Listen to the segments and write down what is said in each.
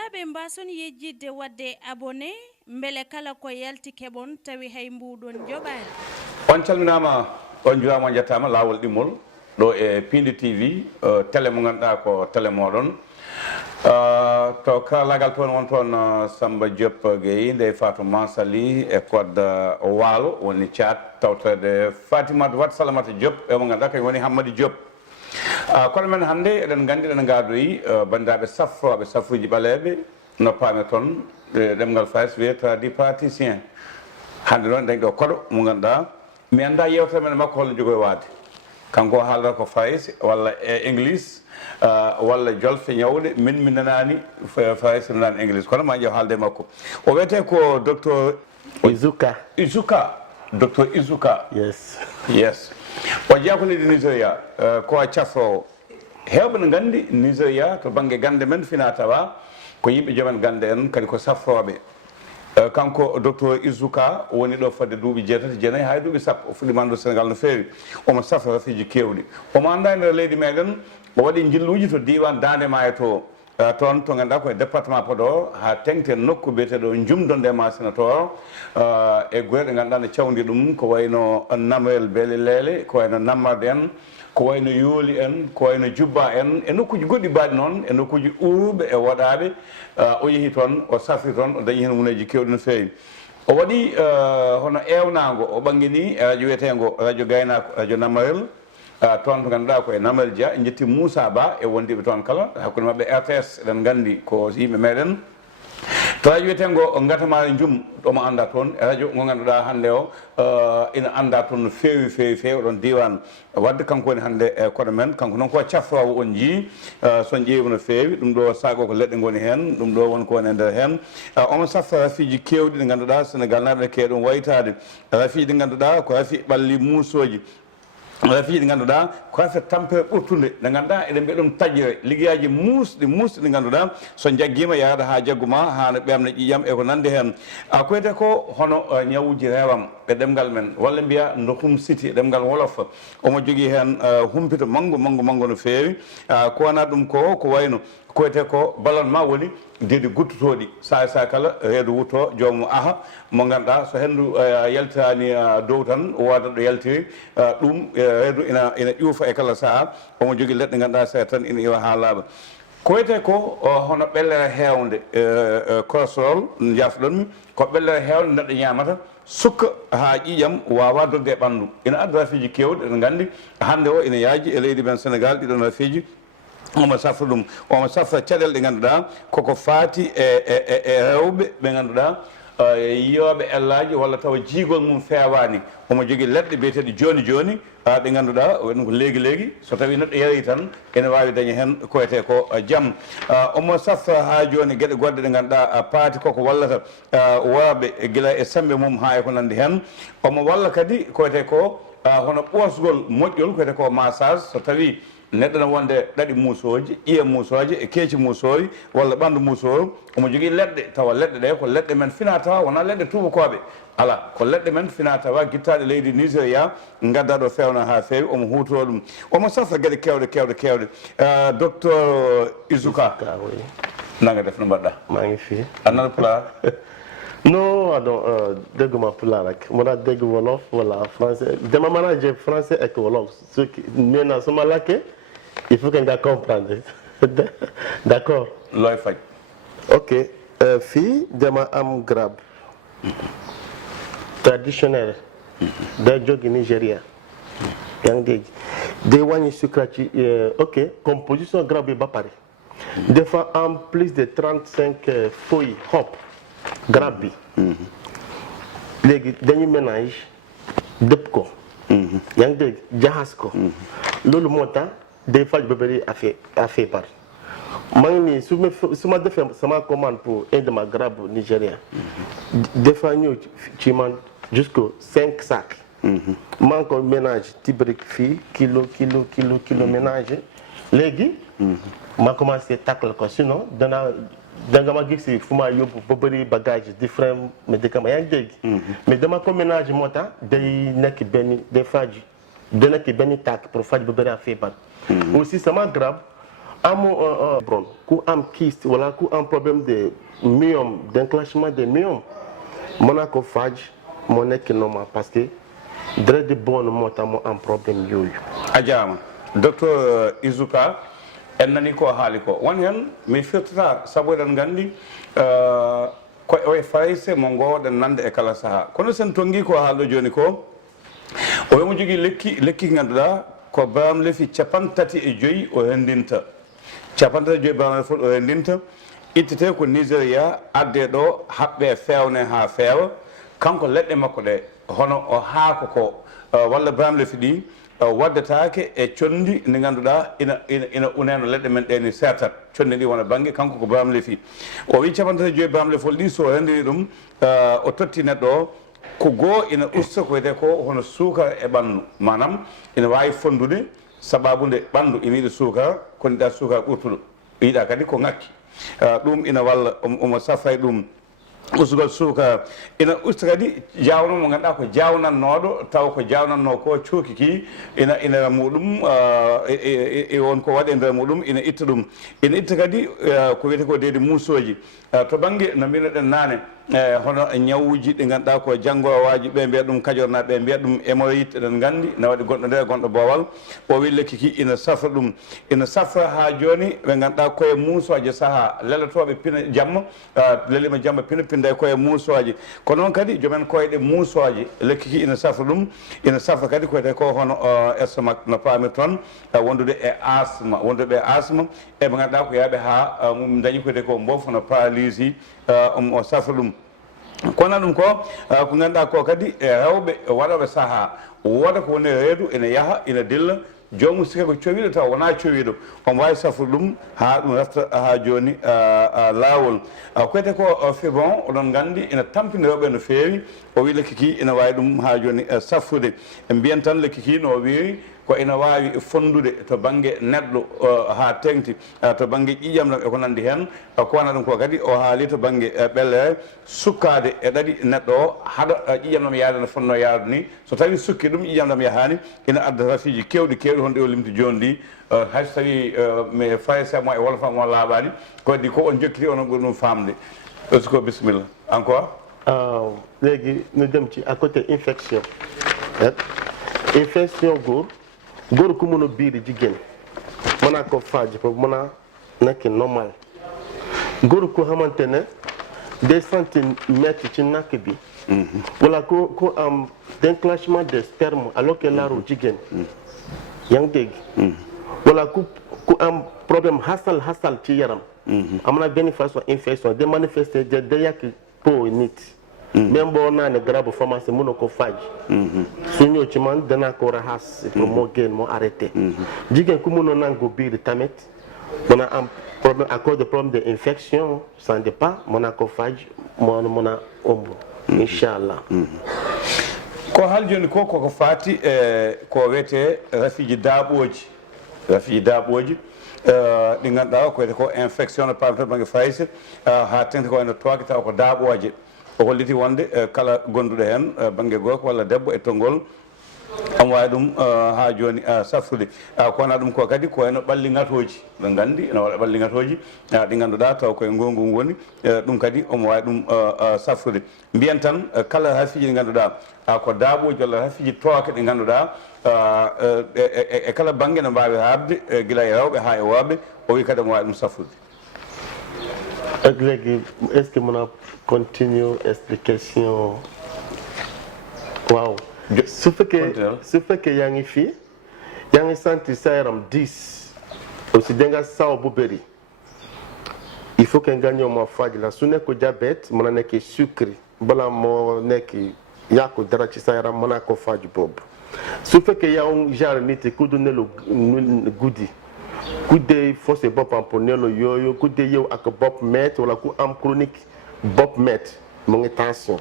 bandiraɓe mbason yejjidde wadde abonné mbele kala ko yalti keɓon tawi hay mbuɗon joɓani on calminama on juwama jettama lawol ɗimmol ɗo e PIINDI TV télé mo ganduɗa ko télé moɗon to kalagal toon won toon Samba Diop Gueye nde Fatou Mansali e code waalo woni thiat tawtede Fatimata Wat Salamata Diop e mo ganduɗa kañum woni Hammady Diop kono men hannde eɗen gandi eɗen gadoyi bandiraɓe safroɓe safruji ɓaleɓe no paame toon ɗemgal fayso wiye tradipraticien hannde noon dañi ɗo koɗo mo ganduɗa mi anda yewtere men makko holno jogoy waade kanko haaldata ko fayse walla e english walla jolfe ñawɗe min mi nanani fayse mi nanani english kono ma ƴeew haalde makko o wiyete ko docteur Izuka docteur Izuka yes o jeeya ko leydi Nigéria ko a cafrowo hewɓe ne gandi Nigéria to banggue gande men fina tawa ko yimɓe joomen gande en kadi ko safroɓe kanko docteur Izuka woni ɗo fadde duuɓi 6-9 hay duuɓi 10 o fuɗɗima andude Sénégal no feewi omo safra rafiji kewɗi omo anda e nder leydi meɗen o waɗi jilluji to diwan Dande Maayo to toon to ganduɗa koye département Podor ha tengte nokku biyeteɗo jumdonde ma sénateur e guure ɗe ganduɗa ne cawdi ɗum ko wayno namrel beele leele ko wayno nammarde en ko wayno yooli en ko wayno jubba en e nokkuji goɗɗi mbaɗi noon e nokkuji uruɓe e woɗaɓe o yeehi toon o safri toon o dañi hen wuneji kewɗi no fewi o waɗi hono ewnago o ɓanguini e radio wiyetego radio gaynako radio namarel toon to ganduɗa koye Namel Dia jetti Moussa Ba e wondiɓe toon kala hakkude mabɓe RTS eɗen gandi ko yimɓe meɗen to radio wiyetego gatamare jum omo anda toon e radio ngo ganduɗa hande o ina anda toon no fewi oɗon diwan wadde kanko woni hande e koɗo men kanko noon ko cafrowo on jii son ƴeewi no fewi ɗum ɗo sago ko leɗɗe goni hen ɗum ɗo woni ko woni e nder hen omo safra rafiji kewɗi ɗi ganduɗa Sénégal naɓe kewi ɗum waytade rafiji ɗi ganduɗa ko rafi ɓalli muusoji rafiji ɗi ganduɗa ko rafi tampere ɓurtude nde ganduɗa eɗen mbiya ɗum taƴire liggueyaji musɗi ɗi ganduɗa so jagguima yaada ha jagguma ha no ɓeamne ƴiƴam e ko nandi hen ko wiyete ko hono ñawuji rewam e ɗemgal men walla mbiya dokum siti e ɗemgal wolof omo jogui hen humpito manggo no fewi ko wona ɗum ko wayno ko wiyete ko ballonnement woni dedi guttotoɗi sa kala reedu wutto jomum aha mo ganduɗa so hendu yaltirani dow tan woda ɗo yaltiri ɗum reedu ina ƴuufa e kala saaha omo jogui leɗɗe ganduɗa sa tan ina iwa ha laaɓa ko wiyete ko hono ɓellere hewnde cholestérol jafɗonmi ko ɓellere hewnde neɗɗo ñamata sukka ha ƴiƴam wawa dogde e ɓandu ina adda rafiji kewɗi eɗen gandi hande o ina yaaji e leydi men Sénégal ɗiɗon rafiji omo safra ɗum omo safra caɗele ɗe ganduɗa koko faati e rewɓe ɓe ganduɗa yiyoɓe ellaji walla tawa jiigol mum fewani omo jogui leɗɗe biyeteɗe joni ɗe ganduɗa ɗum ko leegui so tawi neɗɗo yeeyi tan ene wawi daña hen ko wiyete ko jaam omo safra ha joni gueɗe goɗɗe ɗe ganduɗa paati koko wallata worɓe guila e sembe mum ha e ko nandi hen omo walla kadi ko wiyete ko hono ɓosgol moƴƴol ko wiyete ko massage so tawi neɗɗo ne wonde ɗaɗi muusoji ƴiye muusoji e keeci muusori walla ɓandu muusoro omo jogui leɗɗe tawa leɗɗe ɗe ko leɗɗe men fina tawa wona leɗɗe tubakoɓe ala ko leɗɗe men fina tawa guittaɗe leydi Nigéria gadda ɗo fewna ha fewi omo hutoro ɗum omo safra gueɗe kewɗe docteur Izuka nanga def no mbaɗɗa mangi fi annana pula non dégguma pula rek mona dégg wolof wala français dama manager français ak wolof ce qui maintenant sama lakke il faut que nga comprendre d'accord looy faj ok fii dama am garab traditionnelle day jóge Nigéria yaa ngi dégg day wàññi sucre ci ok composition garab bi ba pare des fois en plus de 35 feuilles xob garab bi léegi dañu ménage dëpp ko yaa ngi dégg jaxas ko loolu moo tax day faj ba bëri a feebar maa ngi nii su ma defee sama commande pour indi ma garab Nigéria des fois ñëw ci man jusqu'au 5 sacs maa ngi ko ménage ci brique fii kilo ménage léegi ma commencé takkal ko sinon danga ma gis fu ma yóbbu ba bëri bagage différents médicaments yaa ngi dégg mais dama ko ménage moo tax day nekk benn tàkk pour faj ba bëri a feebar aussi sama garab ku am kyste wala ku am problème de myome d'enclenchement de myome mën naa ko faj moo nekk normal parce que deret di bon moo tax mu am problème yooyu. a jaama docteur Izuka en nani ko haali ko won hen mi firtata sabu eɗen gandi ko oye fayse mo gowɗen nande e kala saaha kono sen tongi ko haalɗo joni ko o yomo jogui lekki ganduɗa ko bamlefi 35 o hendinta 35 bamle fof o hendinta ittete ko Nigéria adde ɗo haɓɓe fewne ha feewa kanko leɗɗe makko ɗe hono o haako ko walla bamlefi ɗi waddetake e condi ndi ganduɗa ina uneno leɗɗe men ɗeni sertat condi ɗi wona banggue kanko ko bamlefi o wi 35 bamlefol ɗi so hendiri ɗum o totti neɗɗo o ko goo ina usta ko wiyete ko hono suukara e ɓandu manam ina wawi fondude sababude ɓandu ina yiɗa suukara kono yiɗa suukara ɓurtuɗo yiɗa kadi ko ngakki ɗum ina walla omo safay ɗum usugol suukara ina usta kadi jawno mo ganduɗa ko jawnannoɗo taw ko jawnanno ko cuuki ki ina muɗum won ko waɗe nder muɗum ina itta ɗum ina itta kadi ko wiyete ko deyde muusoji to banggue no mbinoɗen nane hono ñawuji ɗi ganduɗa ko janggowaji ɓe mbiya ɗum kajornaɓe mbiya ɗum hémorroïde eɗen gandi ne waɗi gonɗo nde gonɗo boowal o wi lekki ki ina safra ɗum ina safra ha joni ɓe ganduɗa koye muusoje saaha lelotoɓe pina jamma lelima jamma pina pinda koye muusoje ko noon kadi jomen koyeɗe muusoje lekki ki ina safra ɗum ina safra kadi koyete ko hono estomac no pamir toon wondude e asma wonduɓe e asma eɓe ganduɗa ko yaaɓe ha dañi koyete ko mbofono paralysie o safra ɗum kono ɗum ko ganduɗa ko kadi rewɓe waɗoɓe saaha woda ko woni reedu ina yaaha ina dilla jomum sika ko cowiɗo taw wona cowiɗo omo wawi safrude ɗum ha ɗum refta ha joni lawol koyete ko fibon oɗon gandi ina tampini rewɓe no fewi o wi lekki ki ina wawi ɗum ha joni safrude mbiyen tan lekki ki no wiri ko ina wawi fondude to banggue neɗɗo ha tengti to banggue ƴiƴam ɗam eko nandi hen ko wona ɗum ko kadi o haali to banggue ɓellere sukkade e ɗaɗi neɗɗo o haɗa ƴiƴam ɗam yaade no fonno yaade ni so tawi sukki ɗum ƴiƴam ɗam yahani ina adda rafiji kewɗi hon ɗi o limti joni ndi hayso tawi mi français mo e wolofam o laaɓani kodi ko on jokkiti onon ɓuri ɗum famde ko bisimilla encore léegi ñu dem ci à côté infection góor ku mën a biir jigéen mën naa ko faj ba mën a nekk normal góor ku xamante ne des centimètres ci nakk bi wala ku am déclenchement de sperme alors que laaru jigéen yaa ngi dégg wala ku am problème xasal ci yaram am na benn façon infection de manifester de yàq peau nit même boo naanee garabu pharmacie mën na ko faj su ñëw ci man danaa ko raxas pour moo génn moo arrêté jigéen ku mënoon nangu biir tamit mën a am problème à cause de problème de infection ça dépend mën na ko faj mën a ëmb inchallah ko haal joni ko koko fati ko wiyete rafiji daaɓoji ɗi ganduɗa ko wiyete ko infection no pamto banggue fayse ha tengti ko wayno tooke taw ko daaɓoje o holliti wonde kala gonduɗo hen banggue gorko walla debbo e tongol omo wawi ɗum ha joni safrude ko wona ɗum ko kadi ko wayno ɓalli ngatoji ɗo gandi ene waɗa ɓalli ngatoji ɗi ganduɗa taw koye gongu woni ɗum kadi omo wawi ɗum safrude mbiyen tan kala rafiji ɗi ganduɗa ko daaɓoji walla rafiji tooke ɗi ganduɗa e kala banggue no mbawi habde guila e rewɓe ha e worɓe o wi kadi omo wawi ɗum safrude léegi est-ce que mën a continue explication waaw su fekkee yaa ngi fii yaa ngi sentir sa yaram 10 aussi da nga saw bu bëri il faut que nga ñëw ma faj la su nekk diabète mën a nekk sucre bala moo nekk yàqu dara ci sa yaram mën naa ko faj boobu su fekkee yow genre nit ku du nelu guddi ku dee forcé boppam pour nelu yooyu ku dee yow ak bopp métti wala ku am chronique bopp métti mu ngi tension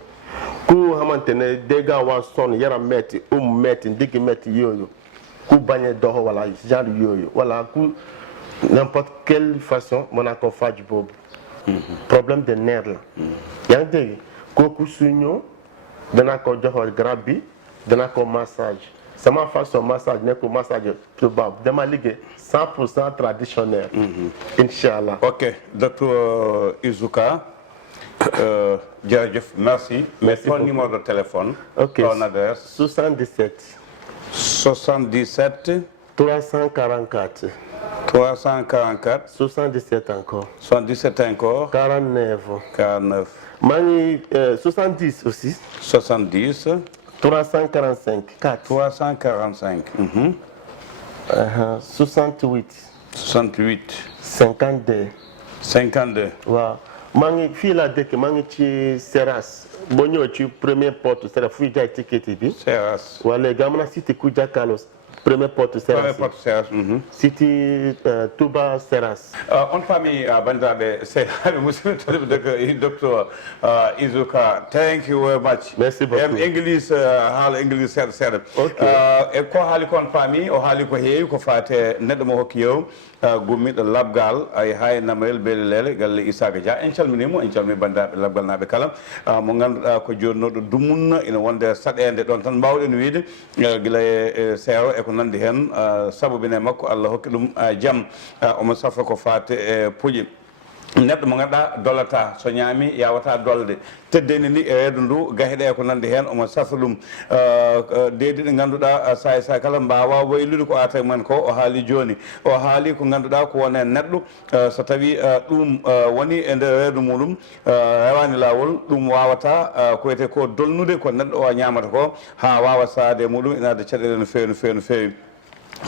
ku xamante ne dégg waa sonn yaram métti métti ndigg métti yooyu ku bañ a dox wala genre yooyu wala ku n'importe quelle façon mën naa ko faj boobu problème de nerf la yaa ngi dégg kooku su ñëw danaa ko joxoon garab bi danaa ko massage sama façon massage ne ko massage tubaab dama liggéey 100% traditionnel. Inch'Allah. Ok, docteur Izuka, merci. Mais ton numéro de téléphone, ton adresse? 77. 77. 344. 344. 77 encore. 77 encore. 49. 49. Mani 70 aussi. 70. 345. 4. 345. 68. 68. 52. 52. Waaw. Mangi fii la dëkk mangi ci Seras. Boo ñëwee ci première porte Seras fu jaay ticket bi. Seras. Wala gamana cité ku jàkkaarloo première porte Seras. Première porte Seras. Cité Touba Seras. On famille bandiraɓe c'est musidɓe tedduɓe docteur Izuka, thank you very much. Merci beaucoup. English haala English seeɗa seeɗa. E ko haali ko on famille o haali ko heewi ko fate neɗɗo mo hokki yew gummiɗo labgal ay hay namayel beele lele galle Isaka Dia en calminimo en calmini bandiraɓe labgal naɓe kala mo ganduɗa ko jonnoɗo dumunna ina wonde saɗede ɗon tan mbawɗen wiide guila e seero e ko nandi hen sabubine makko Allah hokki ɗum jaam omo safa ko fate e puƴi neɗɗo mo ganduɗa dollata so ñaami yawata dolde teddeni ni e reedu ndu gaheɗe ko nandi hen omo safa ɗum deydi ɗi ganduɗa say sa kala mbawa waylude ko ata men ko o haali joni o haali ko ganduɗa ko wone neɗɗo so tawi ɗum woni e nder reedu muɗum rewani lawol ɗum wawata ko wiyete ko dolnude ko neɗɗo o ñamata ko ha wawa sade muɗum ina adda caɗele no fewi no fewi no fewi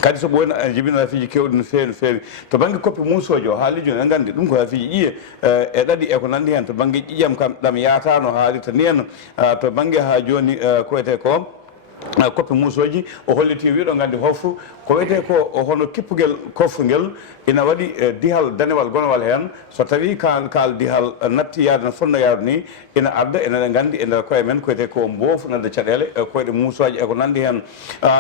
kadi so ɓoyno jibina rafiji kewɗi no fewi no fewi to banggue koppi musoji o haali joni en gandi ɗum ko rafiji ƴiye e ɗaɗi e ko nandi hen to banggue ƴiƴam kam ɗam yata no haalita ni henno to banggue ha joni ko wiyete ko koppi musoji o holliti wiɗo gandi hoffu ko wiyete ko hono kippugel koffugel ina waɗi dihal danewal gonowal hen so tawi kal dihal natti yaade no fonno yaade ni ina adda enen gandi e nder koye men ko wiyete ko mboofu nande caɗele koyɗe musoji e ko nandi hen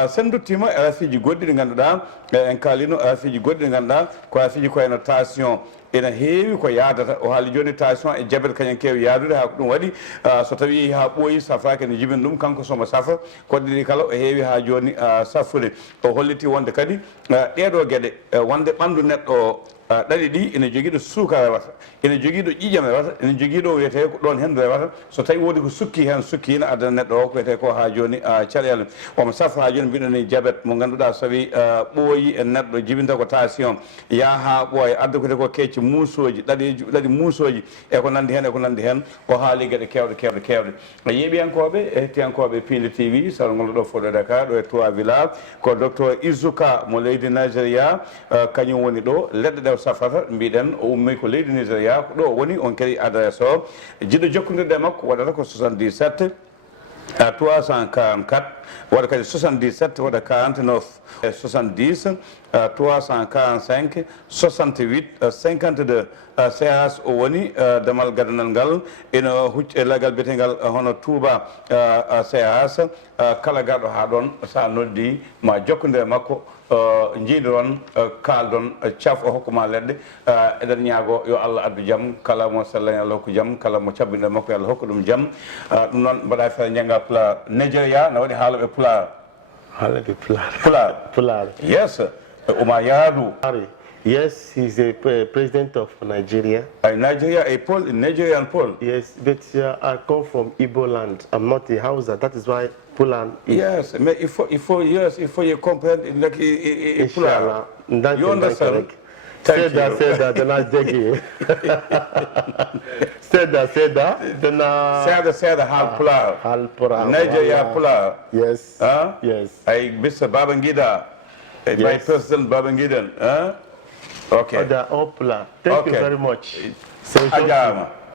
sen duttima e rafiji goɗɗi ɗi ganduɗa en kalino rafiji goɗɗi ɗi ganduɗa ko rafiji koyeno tension ina heewi ko yadata o haali joni tension e jabet kañum kewi yadude ha ko ɗum waɗi so tawi ha ɓooyi safraki ne jibina ɗum kanko somo safa koɗɗe ɗi kala o heewi ha joni saffude o holliti wonde kadi ɗeɗo gueɗe wonde ɓandu neɗɗo o ɗaɗi ɗi ina joguiɗo suukara rewata ina joguiɗo ƴiƴam rewata ina joguiɗo wiyete ko ɗon hendu rewata so tawi woodi ko sukki hen sukki ina addana neɗɗo o ko wiyete ko ha joni caɗele omo safa ha joni mbiɗo ni jabet mo ganduɗa so tawi ɓooyi e neɗɗo jibinta ko tension ya ha ɓooya adda ko wiyete ko kecce musoji ɗaɗi musoji e ko nandi hen e ko nandi hen o haali gueɗe kewɗe yeeɓiyankoɓe e hettiyankoɓe PIINDI TV salo ngol ɗo foɗo Dakar ɗo e 3 village ko docteur Izuka mo leydi Nigeria kañum woni ɗo leɗɗe ɗe safrata mbiɗen o ummi ko leydi Nigeria ko ɗo woni on kadi adresse o jiɗo jokkodirde makko waɗata ko 77 344 waɗa kadi 77 waɗa 49 70 345 68 52 CH o woni damal gadanal ngal ina hucci e lagal biyetegal hono Touba CH kala garɗo ha ɗon sa noddi ma jokkodire makko jiiɗon kaldon caf o hokkuma leɗɗe eɗen ñaago yo Allah addu jaam kala mo sellani Allah hokku jaam kala mo cabbinɗe makko yo Allah hokku ɗum jaam ɗum noon mbaɗa feere jangga pulaar Nigeria ne waɗi haaloɓe pulaar Pular. Yes, Umar Yadu. Yes, he's a president of Nigeria. Nigeria, a Pole, Nigerian Pole. Yes, but I come from Igbo land. I'm not a Hausa. That is why Pulan. Yes, but if you comprehend, like Pulan, you understand. Say that, then I dig you. Say that, then I... Say that, Hal Pular. Nigeria Pular. Yes. Yes. I Mr. Babangida, my president Babangida. Okay. They're all Pular. Thank you very much. Ajama.